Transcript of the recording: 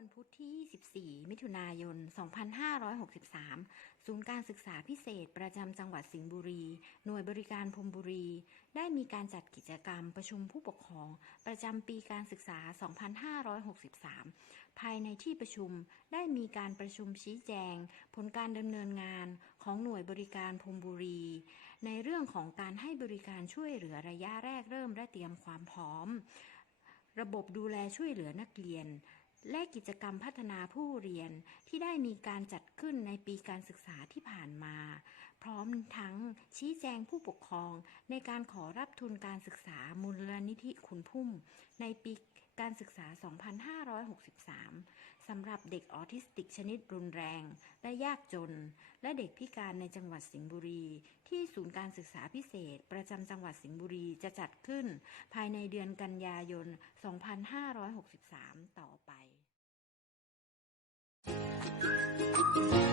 ันพุธที่ 24 มิถุนายน 2563 ศูนย์การศึกษาพิเศษประจำจังหวัดสิงห์บุรี หน่วยบริการพรมบุรี ได้มีการจัดกิจกรรมประชุมผู้ปกครอง ประจำปีการศึกษา 2563 ภายในที่ประชุมได้มีการประชุมชี้แจง ผลการดำเนินงานของหน่วยบริการพรมบุรี ในเรื่องของการให้บริการช่วยเหลือระยะแรกเริ่มและเตรียมความพร้อมระบบดูแลช่วยเหลือนักเรียน และกิจกรรมพัฒนาผู้เรียนที่ได้มีการจัดขึ้นในปีการศึกษาที่ผ่านมา พร้อมทั้งชี้แจงผู้ปกครองในการขอรับทุนการศึกษามูลนิธิคุณพุ่ม ในปี การศึกษา 2563 สำหรับเด็กออทิสติกชนิดรุนแรง และยากจน และเด็กพิการในจังหวัดสิงห์บุรี ที่ศูนย์การศึกษาพิเศษ ประจำจังหวัดสิงห์บุรีจะจัดขึ้น ภายในเดือนกันยายน 2563 ต่อไป Thank you.